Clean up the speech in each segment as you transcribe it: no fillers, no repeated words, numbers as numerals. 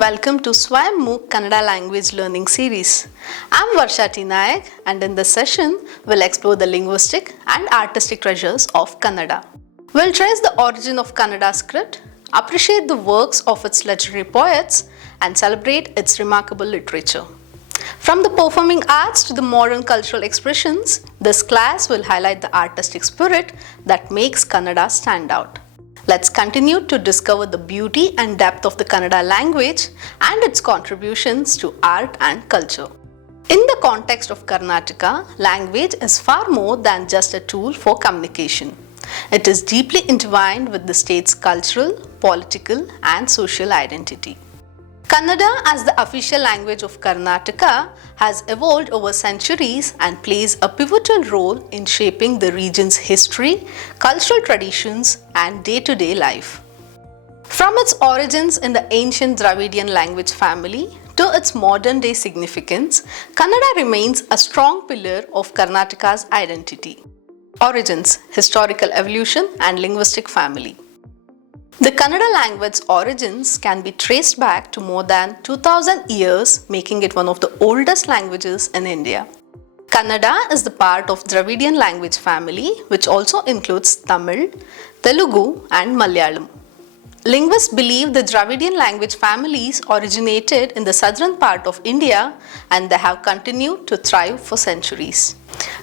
welcome to Swayam MOOC Kannada language learning series. I'm Varsha T. Nayak, and in this session, we'll explore the linguistic and artistic treasures of Kannada. We'll trace the origin of Kannada script, appreciate the works of its legendary poets, and celebrate its remarkable literature. From the performing arts to the modern cultural expressions, this class will highlight the artistic spirit that makes Kannada stand out. Let's continue to discover the beauty and depth of the Kannada language and its contributions to art and culture. In the context of Karnataka, language is far more than just a tool for communication. It is deeply entwined with the state's cultural, political, and social identity. Kannada, as the official language of Karnataka, has evolved over centuries and plays a pivotal role in shaping the region's history, cultural traditions, and day-to-day life. From its origins in the ancient Dravidian language family to its modern-day significance, Kannada remains a strong pillar of Karnataka's identity. Origins, historical evolution, and linguistic family. The Kannada language's origins can be traced back to more than 2000 years, making it one of the oldest languages in India. Kannada is the part of Dravidian language family, which also includes Tamil, Telugu, and Malayalam. Linguists believe the Dravidian language families originated in the southern part of India and they have continued to thrive for centuries.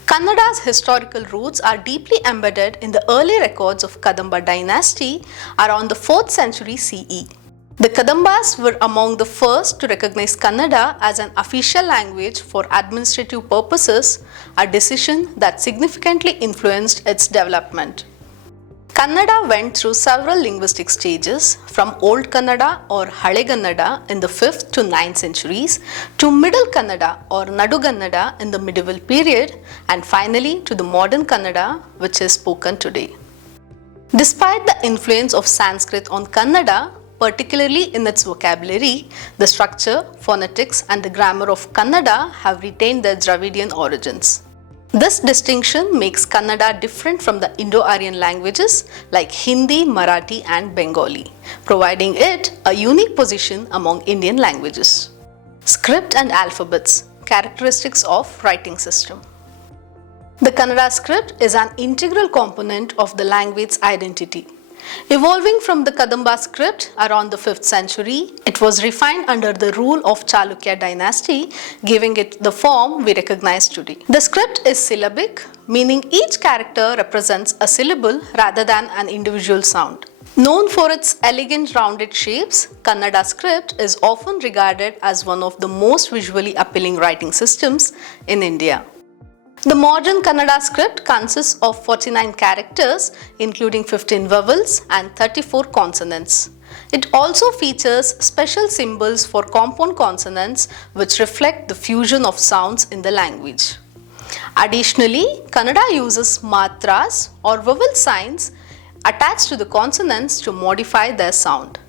Kannada's historical roots are deeply embedded in the early records of Kadamba dynasty around the 4th century CE. The Kadambas were among the first to recognize Kannada as an official language for administrative purposes, a decision that significantly influenced its development. Kannada went through several linguistic stages, from Old Kannada or Hale Kannada in the 5th to 9th centuries to Middle Kannada or Nadu Kannada in the medieval period, and finally to the modern Kannada, which is spoken today. Despite the influence of Sanskrit on Kannada, particularly in its vocabulary, the structure, phonetics, and the grammar of Kannada have retained their Dravidian origins. This distinction makes Kannada different from the Indo-Aryan languages like Hindi, Marathi, and Bengali, providing it a unique position among Indian languages. Script and alphabets, characteristics of writing system. The Kannada script is an integral component of the language's identity. Evolving from the Kadamba script around the 5th century, it was refined under the rule of Chalukya dynasty, giving it the form we recognize today. The script is syllabic, meaning each character represents a syllable rather than an individual sound. Known for its elegant rounded shapes, Kannada script is often regarded as one of the most visually appealing writing systems in India. The modern Kannada script consists of 49 characters, including 15 vowels and 34 consonants. It also features special symbols for compound consonants which reflect the fusion of sounds in the language. Additionally, Kannada uses matras or vowel signs attached to the consonants to modify their sound.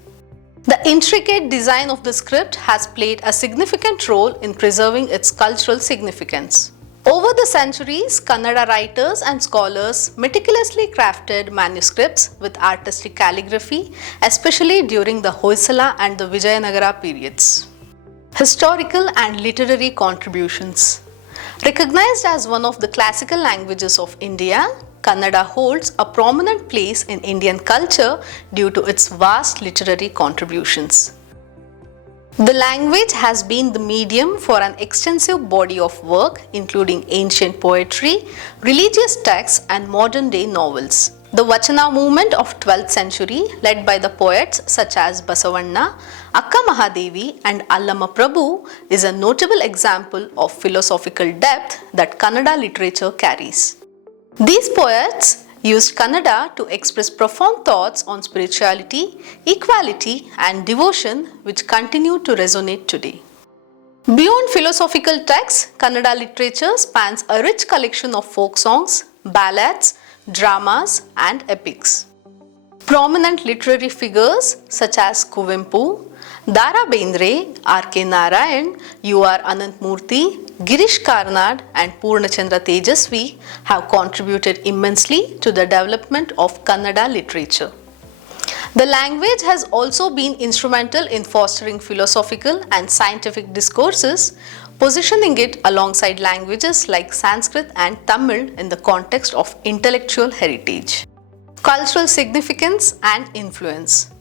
The intricate design of the script has played a significant role in preserving its cultural significance. Over the centuries, Kannada writers and scholars meticulously crafted manuscripts with artistic calligraphy, especially during the Hoysala and the Vijayanagara periods. Historical and literary contributions. Recognized as one of the classical languages of India, Kannada holds a prominent place in Indian culture due to its vast literary contributions. The language has been the medium for an extensive body of work, including ancient poetry, religious texts, and modern-day novels. The Vachana movement of 12th century, led by the poets such as Basavanna, Akka Mahadevi, and Allama Prabhu, is a notable example of philosophical depth that Kannada literature carries. These poets used Kannada to express profound thoughts on spirituality, equality, and devotion, which continue to resonate today. Beyond philosophical texts, Kannada literature spans a rich collection of folk songs, ballads, dramas, and epics. Prominent literary figures such as Kuvempu, Dara Bendre, R.K. Narayan, U.R. Anantmurthy, Girish Karnad, and Purnachandra Tejasvi have contributed immensely to the development of Kannada literature. The language has also been instrumental in fostering philosophical and scientific discourses, positioning it alongside languages like Sanskrit and Tamil in the context of intellectual heritage. Cultural significance and influence.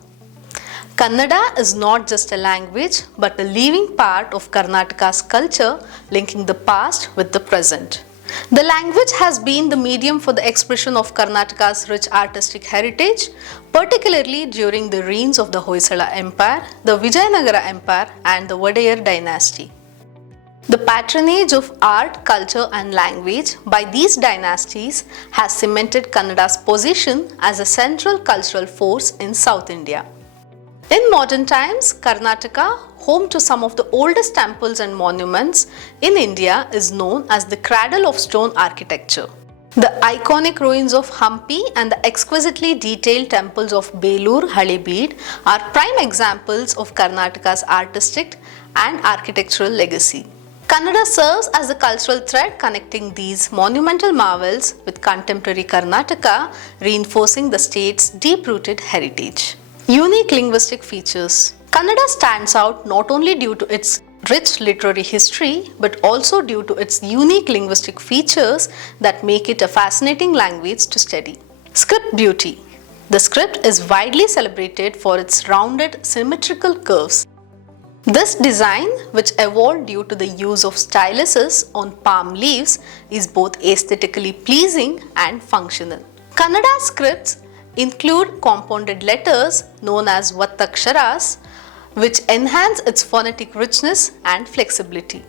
Kannada is not just a language but a living part of Karnataka's culture, linking the past with the present. The language has been the medium for the expression of Karnataka's rich artistic heritage, particularly during the reigns of the Hoysala Empire, the Vijayanagara Empire, and the Wadayar dynasty. The patronage of art, culture, and language by these dynasties has cemented Kannada's position as a central cultural force in South India. In modern times, Karnataka, home to some of the oldest temples and monuments in India, is known as the cradle of stone architecture. The iconic ruins of Hampi and the exquisitely detailed temples of Belur, Halebeedu are prime examples of Karnataka's artistic and architectural legacy. Kannada serves as the cultural thread connecting these monumental marvels with contemporary Karnataka, reinforcing the state's deep-rooted heritage. Unique linguistic features. Kannada stands out not only due to its rich literary history but also due to its unique linguistic features that make it a fascinating language to study. Script beauty. The script is widely celebrated for its rounded, symmetrical curves. This design, which evolved due to the use of styluses on palm leaves, is both aesthetically pleasing and functional. Kannada scripts include compounded letters known as Vattaksharas, which enhance its phonetic richness and flexibility.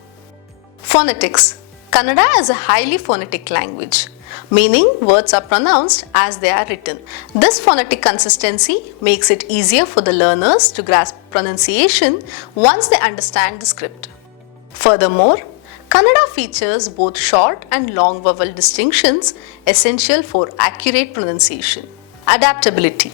Phonetics. Kannada is a highly phonetic language, meaning words are pronounced as they are written. This phonetic consistency makes it easier for the learners to grasp pronunciation once they understand the script. Furthermore, Kannada features both short and long vowel distinctions essential for accurate pronunciation. Adaptability.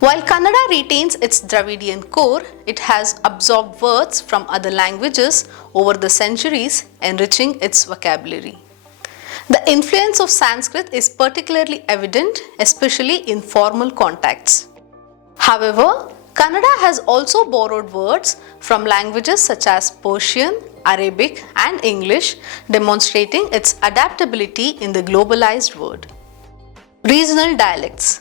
While Kannada retains its Dravidian core, it has absorbed words from other languages over the centuries, enriching its vocabulary. The influence of Sanskrit is particularly evident, especially in formal contexts. However, Kannada has also borrowed words from languages such as Persian, Arabic, and English, demonstrating its adaptability in the globalized world. Regional dialects.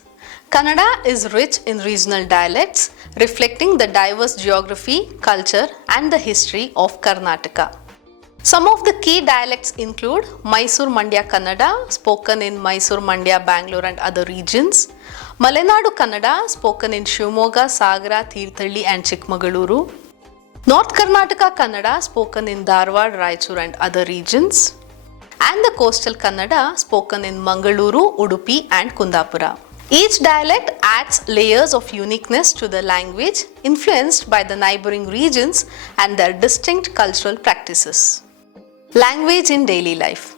Kannada is rich in regional dialects, reflecting the diverse geography, culture, and the history of Karnataka. Some of the key dialects include Mysore Mandya Kannada, spoken in Mysore, Mandya, Bangalore, and other regions; Malenadu Kannada, spoken in Shivamogga, Sagara, Tirthalli, and Chikmagaluru; North Karnataka Kannada, spoken in Dharwad, Raichur, and other regions; and the Coastal Kannada, spoken in Mangaluru, Udupi, and Kundapura. Each dialect adds layers of uniqueness to the language, influenced by the neighboring regions and their distinct cultural practices. Language in daily life.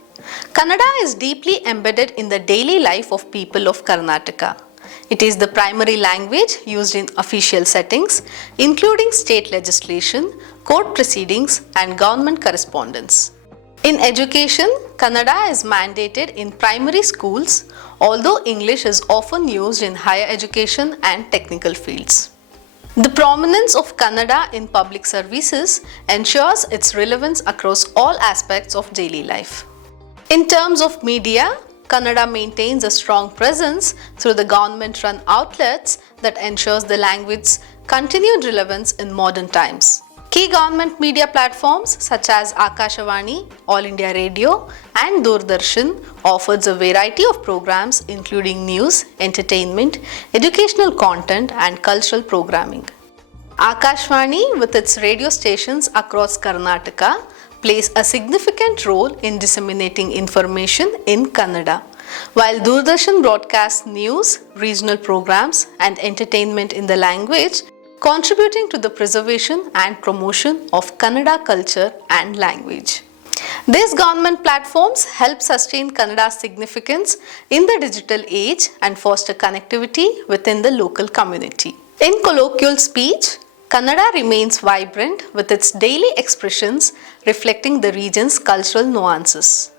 Kannada is deeply embedded in the daily life of people of Karnataka. It is the primary language used in official settings, including state legislation, court proceedings, and government correspondence. In education, Kannada is mandated in primary schools, although English is often used in higher education and technical fields. The prominence of Kannada in public services ensures its relevance across all aspects of daily life. In terms of media, Kannada maintains a strong presence through the government-run outlets that ensures the language's continued relevance in modern times. Key government media platforms such as Akashvani, All India Radio, and Doordarshan offers a variety of programs including news, entertainment, educational content, and cultural programming. Akashvani, with its radio stations across Karnataka, plays a significant role in disseminating information in Kannada, while Doordarshan broadcasts news, regional programs, and entertainment in the language, contributing to the preservation and promotion of Kannada culture and language. These government platforms help sustain Kannada's significance in the digital age and foster connectivity within the local community. In colloquial speech, Kannada remains vibrant with its daily expressions reflecting the region's cultural nuances.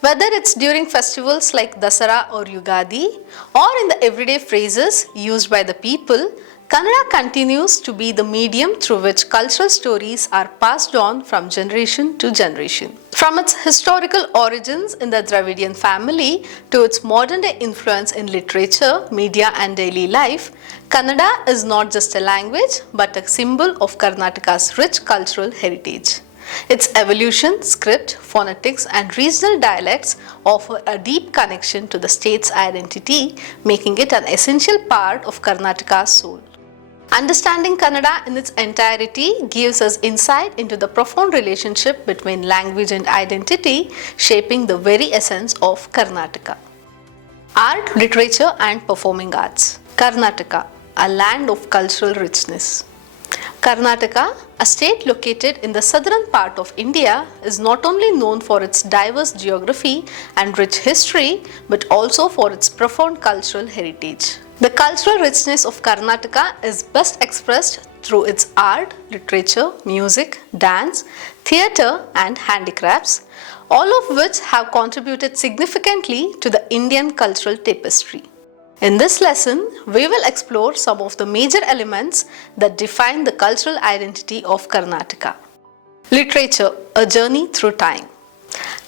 Whether it's during festivals like Dasara or Yugadi, or in the everyday phrases used by the people, Kannada continues to be the medium through which cultural stories are passed on from generation to generation. From its historical origins in the Dravidian family to its modern day influence in literature, media, and daily life, Kannada is not just a language but a symbol of Karnataka's rich cultural heritage. Its evolution, script, phonetics, and regional dialects offer a deep connection to the state's identity, making it an essential part of Karnataka's soul. Understanding Kannada in its entirety gives us insight into the profound relationship between language and identity, shaping the very essence of Karnataka. Art, literature, and performing arts. Karnataka, a land of cultural richness. Karnataka, a state located in the southern part of India, is not only known for its diverse geography and rich history, but also for its profound cultural heritage. The cultural richness of Karnataka is best expressed through its art, literature, music, dance, theatre, and handicrafts, all of which have contributed significantly to the Indian cultural tapestry. In this lesson, we will explore some of the major elements that define the cultural identity of Karnataka. Literature, a journey through time.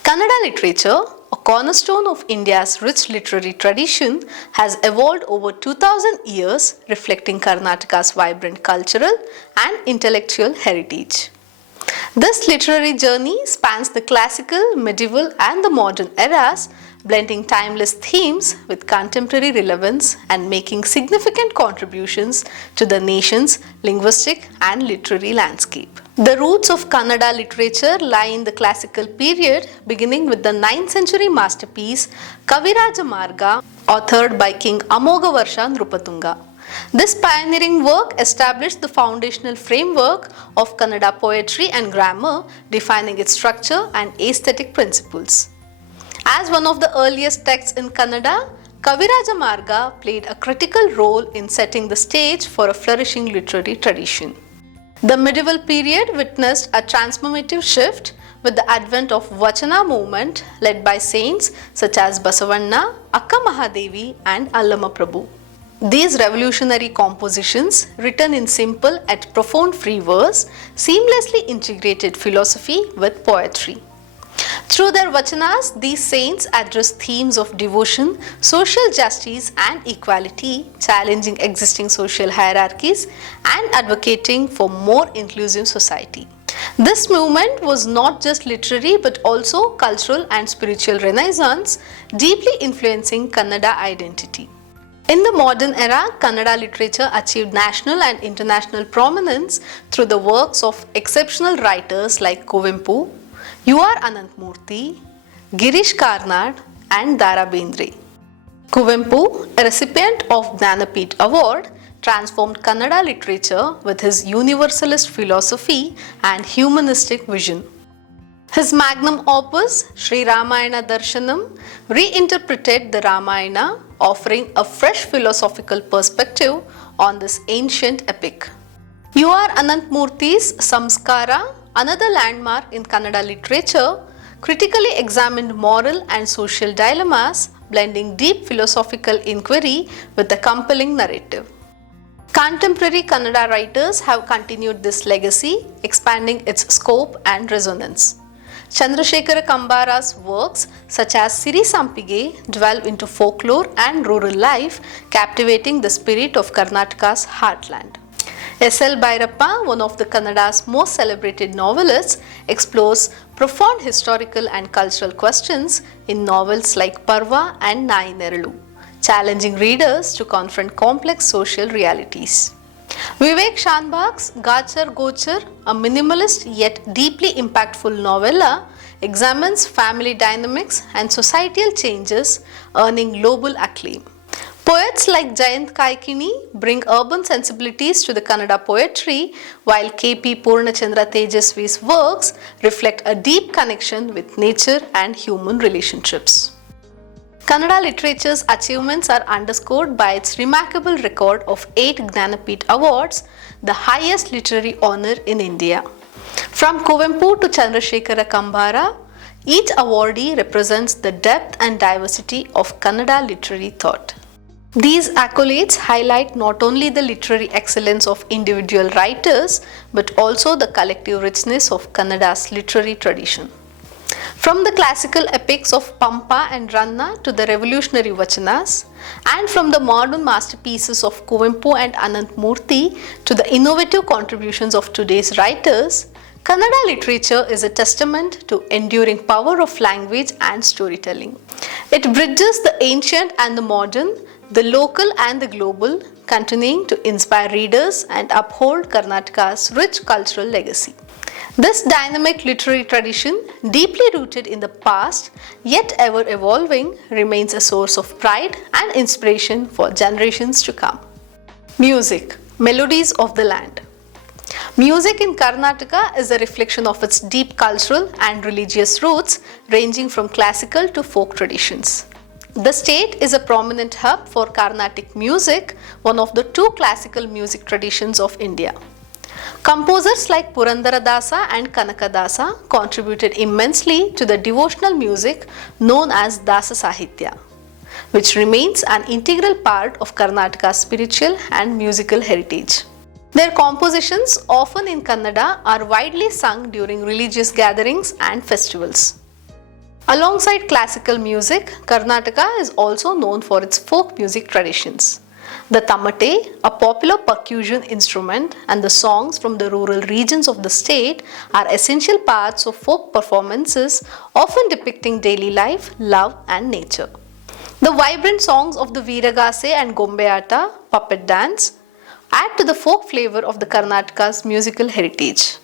Kannada literature, a cornerstone of India's rich literary tradition, has evolved over 2000 years, reflecting Karnataka's vibrant cultural and intellectual heritage. This literary journey spans the classical, medieval, and the modern eras, blending timeless themes with contemporary relevance and making significant contributions to the nation's linguistic and literary landscape. The roots of Kannada literature lie in the classical period, beginning with the 9th century masterpiece Kaviraja Marga, authored by King Amogavarsha Nrupatunga. This pioneering work established the foundational framework of Kannada poetry and grammar, defining its structure and aesthetic principles. As one of the earliest texts in Kannada, Kaviraja Marga played a critical role in setting the stage for a flourishing literary tradition. The medieval period witnessed a transformative shift with the advent of Vachana movement led by saints such as Basavanna, Akka Mahadevi, and Allama Prabhu. These revolutionary compositions, written in simple yet profound free verse, seamlessly integrated philosophy with poetry. Through their vachanas, these saints address themes of devotion, social justice, and equality, challenging existing social hierarchies and advocating for more inclusive society. This movement was not just literary but also cultural and spiritual renaissance, deeply influencing Kannada identity. In the modern era, Kannada literature achieved national and international prominence through the works of exceptional writers like Kuvempu, U.R. Anantmurthy, Girish Karnad, and Dara Bendre. Kuvempu, a recipient of Jnanapeeth Award, transformed Kannada literature with his universalist philosophy and humanistic vision. His magnum opus, Sri Ramayana Darshanam, reinterpreted the Ramayana, offering a fresh philosophical perspective on this ancient epic. U.R. Anantmurthy's Samskara, another landmark in Kannada literature, critically examined moral and social dilemmas, blending deep philosophical inquiry with a compelling narrative. Contemporary Kannada writers have continued this legacy, expanding its scope and resonance. Chandrasekhara Kambara's works such as Siri Sampige delve into folklore and rural life, captivating the spirit of Karnataka's heartland. S.L. Bhairappa, one of the Kannada's most celebrated novelists, explores profound historical and cultural questions in novels like Parva and Nai Neralu, challenging readers to confront complex social realities. Vivek Shanbhag's Gachar Gochar, a minimalist yet deeply impactful novella, examines family dynamics and societal changes, earning global acclaim. Poets like Jayant Kaikini bring urban sensibilities to the Kannada poetry, while K.P. Purnachandra Tejasvi's works reflect a deep connection with nature and human relationships. Kannada literature's achievements are underscored by its remarkable record of 8 Jnanapeeth Awards, the highest literary honor in India. From Kuvempu to Chandrasekhara Kambara, Each awardee represents the depth and diversity of Kannada literary thought. These accolades highlight not only the literary excellence of individual writers but also the collective richness of Kannada's literary tradition. From the classical epics of Pampa and Ranna to the revolutionary Vachanas, and from the modern masterpieces of Kuvempu and Anantmurthy to the innovative contributions of today's writers, Kannada literature is a testament to enduring power of language and storytelling. It bridges the ancient and the modern, the local and the global, continuing to inspire readers and uphold Karnataka's rich cultural legacy. This dynamic literary tradition, deeply rooted in the past yet ever evolving, remains a source of pride and inspiration for generations to come. Music, melodies of the land. Music in Karnataka is a reflection of its deep cultural and religious roots, ranging from classical to folk traditions. The state is a prominent hub for Carnatic music, one of the two classical music traditions of India. Composers like Purandaradasa and Kanakadasa contributed immensely to the devotional music known as Dasa Sahitya, which remains an integral part of Karnataka's spiritual and musical heritage. Their compositions, often in Kannada, are widely sung during religious gatherings and festivals. Alongside classical music, Karnataka is also known for its folk music traditions. The tamate, a popular percussion instrument, and the songs from the rural regions of the state are essential parts of folk performances, often depicting daily life, love, and nature. The vibrant songs of the Viragase and Gombeata, puppet dance, add to the folk flavor of the Karnataka's musical heritage.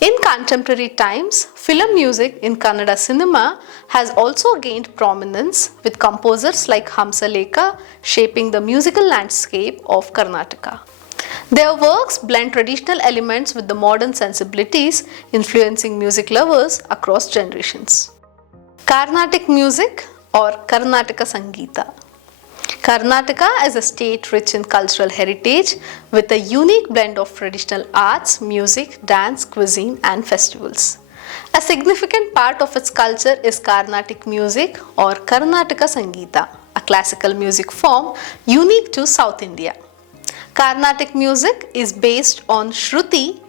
In contemporary times, film music in Kannada cinema has also gained prominence, with composers like Hamsalekha shaping the musical landscape of Karnataka. Their works blend traditional elements with the modern sensibilities, influencing music lovers across generations. Carnatic music or Karnataka Sangeeta. Karnataka is a state rich in cultural heritage with a unique blend of traditional arts, music, dance, cuisine, and festivals. A significant part of its culture is Carnatic music or Karnataka Sangeeta, a classical music form unique to South India. Carnatic music is based on Shruti,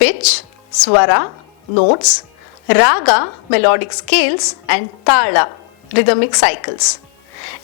pitch, swara, notes, raga, melodic scales, and tala, rhythmic cycles.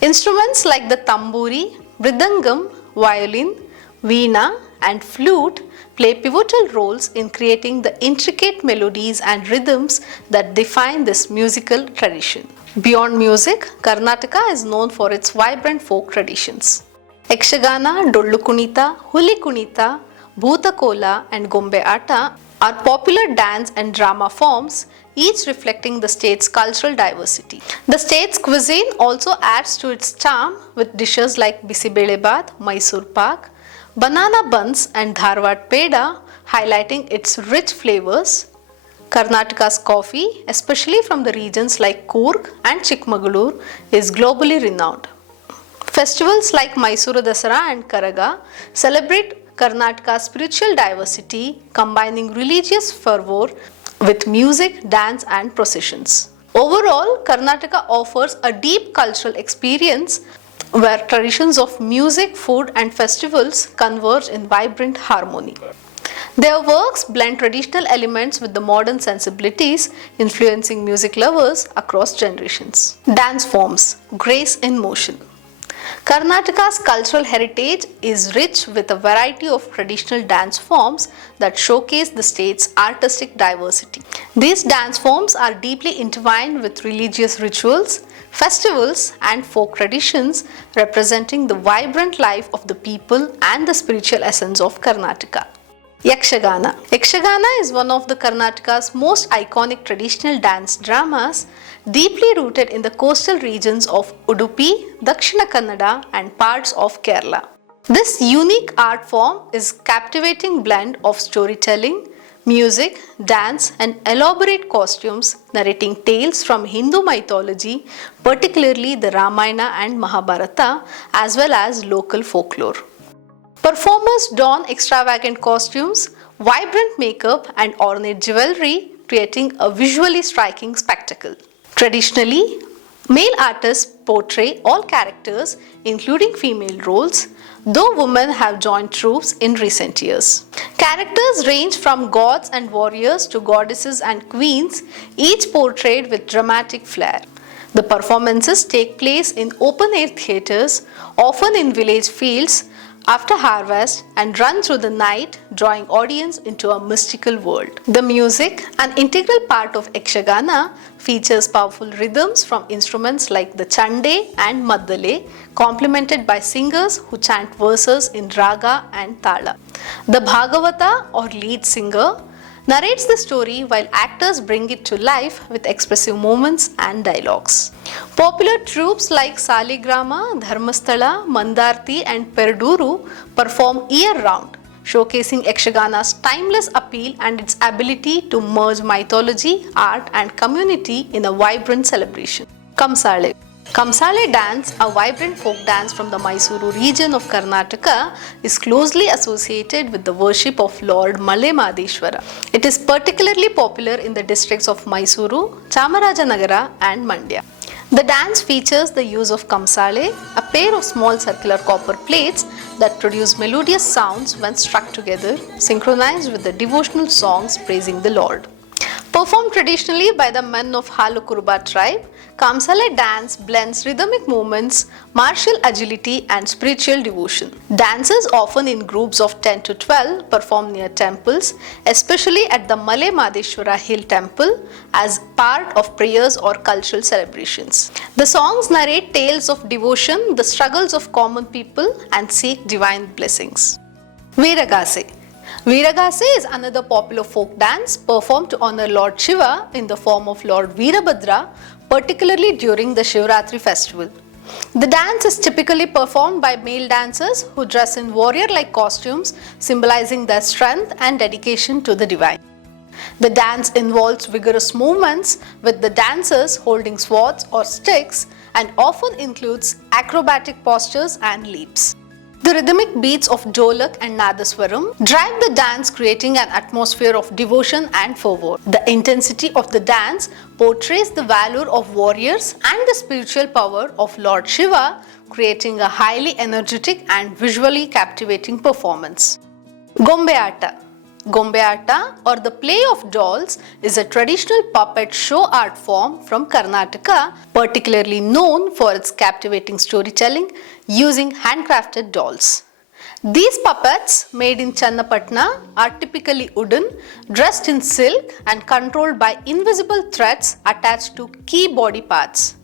Instruments like the tamburi, mridangam, violin, veena, and flute play pivotal roles in creating the intricate melodies and rhythms that define this musical tradition. Beyond music, Karnataka is known for its vibrant folk traditions. Yakshagana, Dollu Kunita, Huli Kunita, Bhuta Kola, and Gombe Atta are popular dance and drama forms, each reflecting the state's cultural diversity. The state's cuisine also adds to its charm with dishes like Bisibelebath, Mysore Pak, banana buns, and Dharwad Peda, highlighting its rich flavors. Karnataka's coffee, especially from the regions like Coorg and Chikmagalur, is globally renowned. Festivals like Mysore Dasara and Karaga celebrate Karnataka's spiritual diversity, combining religious fervor with music, dance, and processions. Overall, Karnataka offers a deep cultural experience where traditions of music, food, and festivals converge in vibrant harmony. Their works blend traditional elements with the modern sensibilities, influencing music lovers across generations. Dance forms, grace in motion. Karnataka's cultural heritage is rich with a variety of traditional dance forms that showcase the state's artistic diversity. These dance forms are deeply intertwined with religious rituals, festivals, and folk traditions, representing the vibrant life of the people and the spiritual essence of Karnataka. Yakshagana. Yakshagana is one of the Karnataka's most iconic traditional dance dramas, deeply rooted in the coastal regions of Udupi, Dakshina Kannada, and parts of Kerala. This unique art form is a captivating blend of storytelling, music, dance, and elaborate costumes narrating tales from Hindu mythology, particularly the Ramayana and Mahabharata, as well as local folklore. Performers don extravagant costumes, vibrant makeup, and ornate jewelry, creating a visually striking spectacle. Traditionally, male artists portray all characters, including female roles, though women have joined troupes in recent years. Characters range from gods and warriors to goddesses and queens, each portrayed with dramatic flair. The performances take place in open-air theatres, often in village fields, after harvest and run through the night, drawing audience into a mystical world. The music, an integral part of Yakshagana, features powerful rhythms from instruments like the chande and maddale, complemented by singers who chant verses in raga and tala. The Bhagavata, or lead singer, narrates the story while actors bring it to life with expressive moments and dialogues. Popular troupes like Saligrama, Dharmasthala, Mandarti and Perduru perform year-round, showcasing Yakshagana's timeless appeal and its ability to merge mythology, art and community in a vibrant celebration. Kamsale. Kamsale dance, a vibrant folk dance from the Mysuru region of Karnataka, is closely associated with the worship of Lord Male Mahadeshwara. It is particularly popular in the districts of Mysuru, Chamarajanagara and Mandya. The dance features the use of kamsale, a pair of small circular copper plates that produce melodious sounds when struck together, synchronized with the devotional songs praising the Lord. Performed traditionally by the men of Halukuruba tribe, Kamsale dance blends rhythmic movements, martial agility and spiritual devotion. Dances, often in groups of 10 to 12, perform near temples, especially at the Male Mahadeshwara Hill Temple, as part of prayers or cultural celebrations. The songs narrate tales of devotion, the struggles of common people and seek divine blessings. Veeragase. Veeragase is another popular folk dance performed to honor Lord Shiva in the form of Lord Veerabhadra, particularly during the Shivratri festival. The dance is typically performed by male dancers who dress in warrior-like costumes, symbolizing their strength and dedication to the divine. The dance involves vigorous movements, with the dancers holding swords or sticks, and often includes acrobatic postures and leaps. The rhythmic beats of Dholak and Nadaswaram drive the dance, creating an atmosphere of devotion and fervor. The intensity of the dance portrays the valor of warriors and the spiritual power of Lord Shiva, creating a highly energetic and visually captivating performance. Gombeata. Gombeata, or the play of dolls, is a traditional puppet show art form from Karnataka, particularly known for its captivating storytelling using handcrafted dolls. These puppets, made in Channapatna, are typically wooden, dressed in silk and controlled by invisible threads attached to key body parts.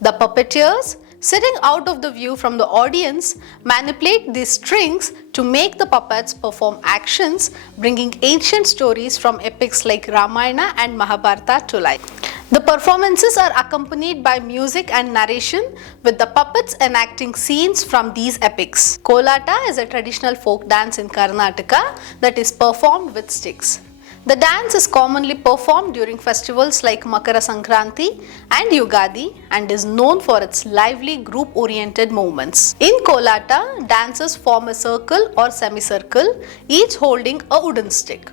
The puppeteers, sitting out of the view from the audience, manipulate these strings to make the puppets perform actions, bringing ancient stories from epics like Ramayana and Mahabharata to life. The performances are accompanied by music and narration, with the puppets enacting scenes from these epics. Kolata is a traditional folk dance in Karnataka that is performed with sticks. The dance is commonly performed during festivals like Makara Sankranti and Yugadi and is known for its lively group-oriented movements. In Kolata, dancers form a circle or semicircle, each holding a wooden stick.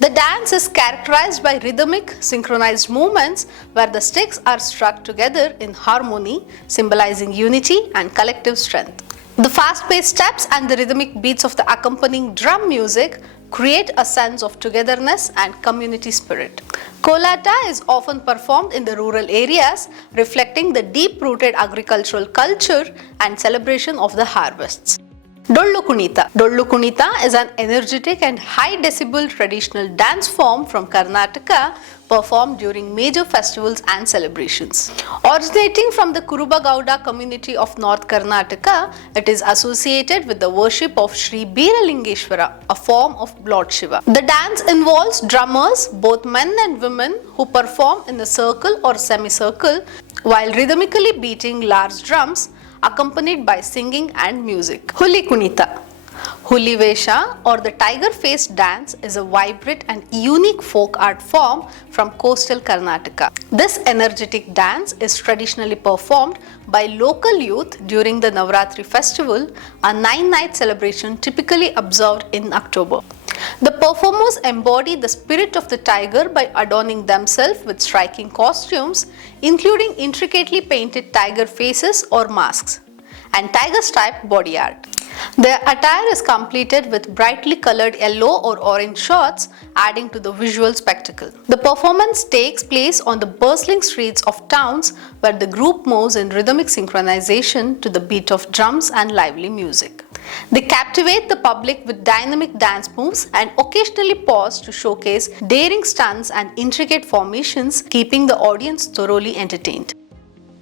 The dance is characterized by rhythmic, synchronized movements where the sticks are struck together in harmony, symbolizing unity and collective strength. The fast-paced steps and the rhythmic beats of the accompanying drum music create a sense of togetherness and community spirit. Kolata is often performed in the rural areas, reflecting the deep-rooted agricultural culture and celebration of the harvests. Dollu Kunita. Dollu Kunita is an energetic and high-decibel traditional dance form from Karnataka performed during major festivals and celebrations. Originating from the Kuruba Gowda community of North Karnataka, it is associated with the worship of Sri Biralingeshwara, a form of Lord Shiva. The dance involves drummers, both men and women, who perform in a circle or semicircle while rhythmically beating large drums, accompanied by singing and music. Huli Kunita. Huli Vesha, or the tiger-faced dance, is a vibrant and unique folk art form from coastal Karnataka. This energetic dance is traditionally performed by local youth during the Navratri festival, a 9-night celebration typically observed in October. The performers embody the spirit of the tiger by adorning themselves with striking costumes, including intricately painted tiger faces or masks, and tiger-striped body art. Their attire is completed with brightly colored yellow or orange shorts, adding to the visual spectacle. The performance takes place on the bustling streets of towns where the group moves in rhythmic synchronization to the beat of drums and lively music. They captivate the public with dynamic dance moves and occasionally pause to showcase daring stunts and intricate formations, keeping the audience thoroughly entertained.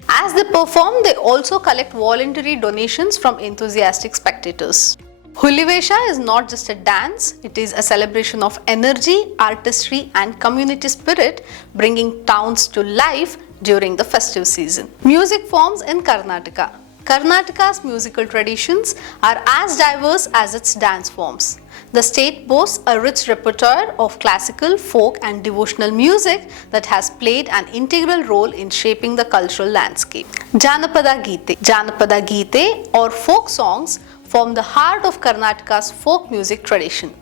As they perform, they also collect voluntary donations from enthusiastic spectators. Hulivesha is not just a dance, it is a celebration of energy, artistry and community spirit, bringing towns to life during the festive season. Music forms in Karnataka. Karnataka's musical traditions are as diverse as its dance forms. The state boasts a rich repertoire of classical, folk and devotional music that has played an integral role in shaping the cultural landscape. Janapada Gite. Janapada Gite or folk songs form the heart of Karnataka's folk music tradition.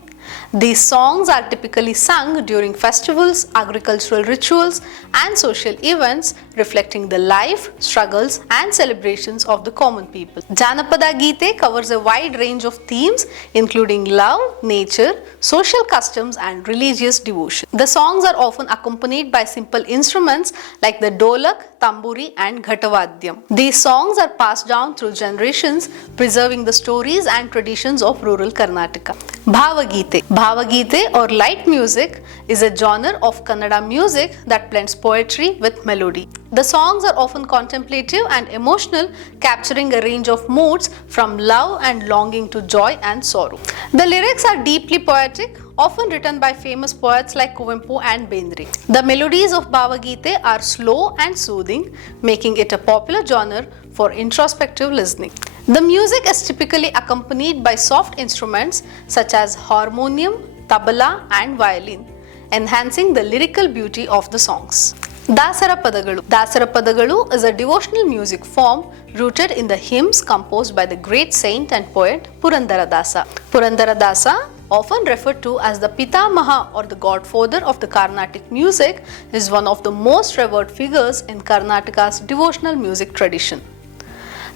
These songs are typically sung during festivals, agricultural rituals and social events, reflecting the life, struggles and celebrations of the common people. Janapada Gite covers a wide range of themes including love, nature, social customs and religious devotion. The songs are often accompanied by simple instruments like the dolak, tamburi and ghatavadyam. These songs are passed down through generations, preserving the stories and traditions of rural Karnataka. Bhavagite. Bhavagite or light music is a genre of Kannada music that blends poetry with melody. The songs are often contemplative and emotional, capturing a range of moods from love and longing to joy and sorrow. The lyrics are deeply poetic, often written by famous poets like Kuvempu and Bendre. The melodies of Bhavagite are slow and soothing, making it a popular genre for introspective listening. The music is typically accompanied by soft instruments such as harmonium, tabla and violin, enhancing the lyrical beauty of the songs. Dasara Padagalu. Dasara Padagalu is a devotional music form rooted in the hymns composed by the great saint and poet Purandara Dasa. Purandara Dasa, often referred to as the Pitamaha or the godfather of the Carnatic music, is one of the most revered figures in Karnataka's devotional music tradition.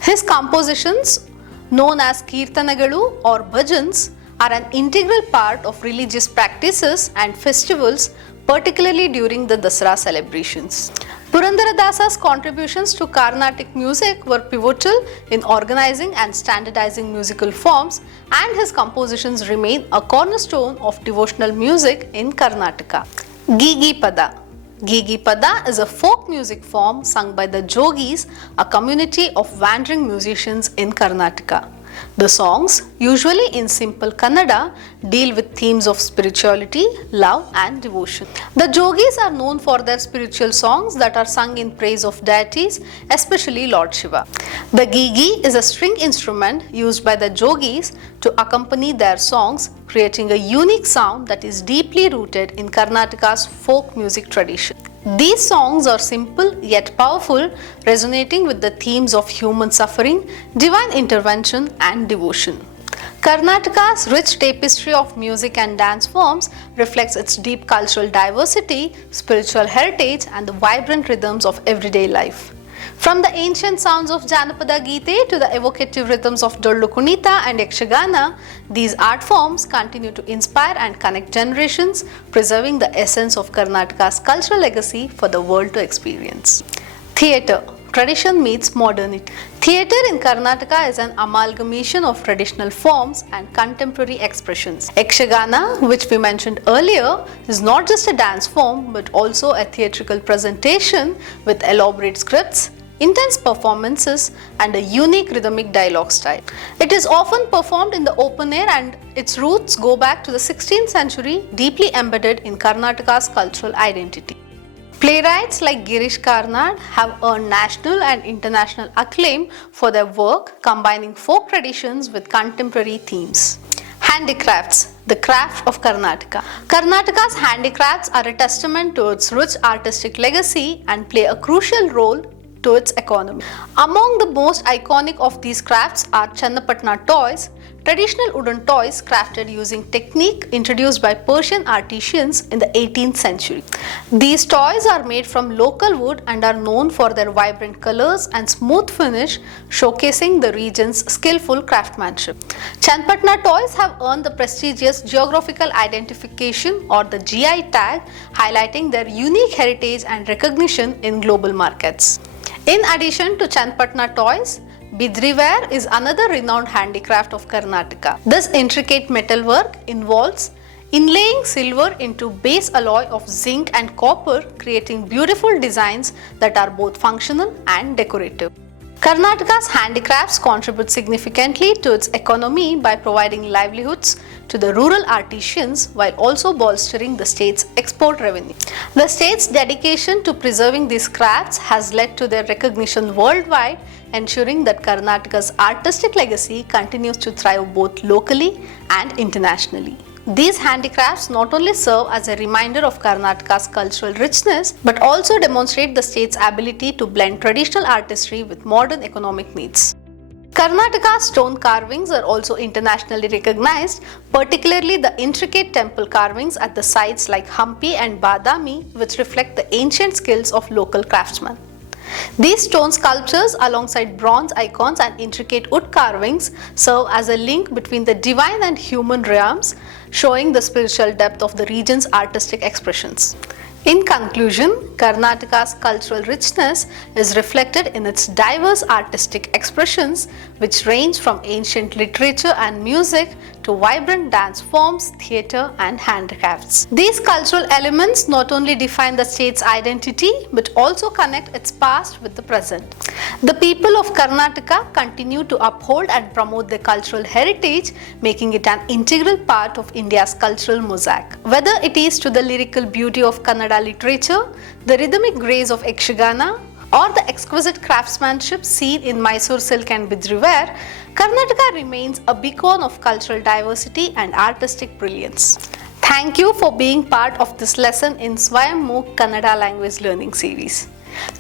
His compositions, known as Kirtanagalu or Bhajans, are an integral part of religious practices and festivals, particularly during the Dasara celebrations. Purandara Dasa's contributions to Carnatic music were pivotal in organizing and standardizing musical forms, and his compositions remain a cornerstone of devotional music in Karnataka. Gigi Pada. Gigi Pada is a folk music form sung by the Jogis, a community of wandering musicians in Karnataka. The songs, usually in simple Kannada, deal with themes of spirituality, love and devotion. The Jogis are known for their spiritual songs that are sung in praise of deities, especially Lord Shiva. The Gigi is a string instrument used by the Jogis to accompany their songs, creating a unique sound that is deeply rooted in Karnataka's folk music tradition. These songs are simple yet powerful, resonating with the themes of human suffering, divine intervention and devotion. Karnataka's rich tapestry of music and dance forms reflects its deep cultural diversity, spiritual heritage and the vibrant rhythms of everyday life. From the ancient sounds of Janapada Gite to the evocative rhythms of Dollu Kunita and Yakshagana, these art forms continue to inspire and connect generations, preserving the essence of Karnataka's cultural legacy for the world to experience. Theatre. Tradition meets modernity. Theatre in Karnataka is an amalgamation of traditional forms and contemporary expressions. Yakshagana, which we mentioned earlier, is not just a dance form but also a theatrical presentation with elaborate scripts, intense performances and a unique rhythmic dialogue style. It is often performed in the open air and its roots go back to the 16th century, deeply embedded in Karnataka's cultural identity. Playwrights like Girish Karnad have earned national and international acclaim for their work combining folk traditions with contemporary themes. Handicrafts, the craft of Karnataka. Karnataka's handicrafts are a testament to its rich artistic legacy and play a crucial role to its economy. Among the most iconic of these crafts are Channapatna toys, traditional wooden toys crafted using technique introduced by Persian artisans in the 18th century. These toys are made from local wood and are known for their vibrant colors and smooth finish, showcasing the region's skillful craftsmanship. Chandpatna toys have earned the prestigious geographical identification or the GI tag, highlighting their unique heritage and recognition in global markets. In addition to Chandpatna toys, Bidriware is another renowned handicraft of Karnataka. This intricate metalwork involves inlaying silver into base alloy of zinc and copper, creating beautiful designs that are both functional and decorative. Karnataka's handicrafts contribute significantly to its economy by providing livelihoods to the rural artisans while also bolstering the state's export revenue. The state's dedication to preserving these crafts has led to their recognition worldwide, ensuring that Karnataka's artistic legacy continues to thrive both locally and internationally. These handicrafts not only serve as a reminder of Karnataka's cultural richness, but also demonstrate the state's ability to blend traditional artistry with modern economic needs. Karnataka's stone carvings are also internationally recognized, particularly the intricate temple carvings at the sites like Hampi and Badami, which reflect the ancient skills of local craftsmen. These stone sculptures, alongside bronze icons and intricate wood carvings, serve as a link between the divine and human realms, showing the spiritual depth of the region's artistic expressions. In conclusion, Karnataka's cultural richness is reflected in its diverse artistic expressions, which range from ancient literature and music to vibrant dance forms, theatre and handicrafts. These cultural elements not only define the state's identity but also connect its past with the present. The people of Karnataka continue to uphold and promote their cultural heritage, making it an integral part of India's cultural mosaic. Whether it is to the lyrical beauty of Kannada literature, the rhythmic grace of Yakshagana, or the exquisite craftsmanship seen in Mysore silk and Bidriware, Karnataka remains a beacon of cultural diversity and artistic brilliance. Thank you for being part of this lesson in Swayambhu Kannada language learning series.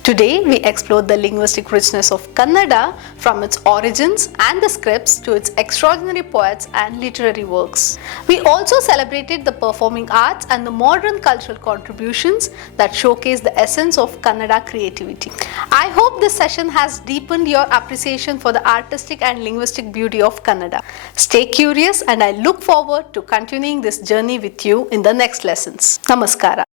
Today, we explored the linguistic richness of Kannada from its origins and the scripts to its extraordinary poets and literary works. We also celebrated the performing arts and the modern cultural contributions that showcase the essence of Kannada creativity. I hope this session has deepened your appreciation for the artistic and linguistic beauty of Kannada. Stay curious, and I look forward to continuing this journey with you in the next lessons. Namaskara.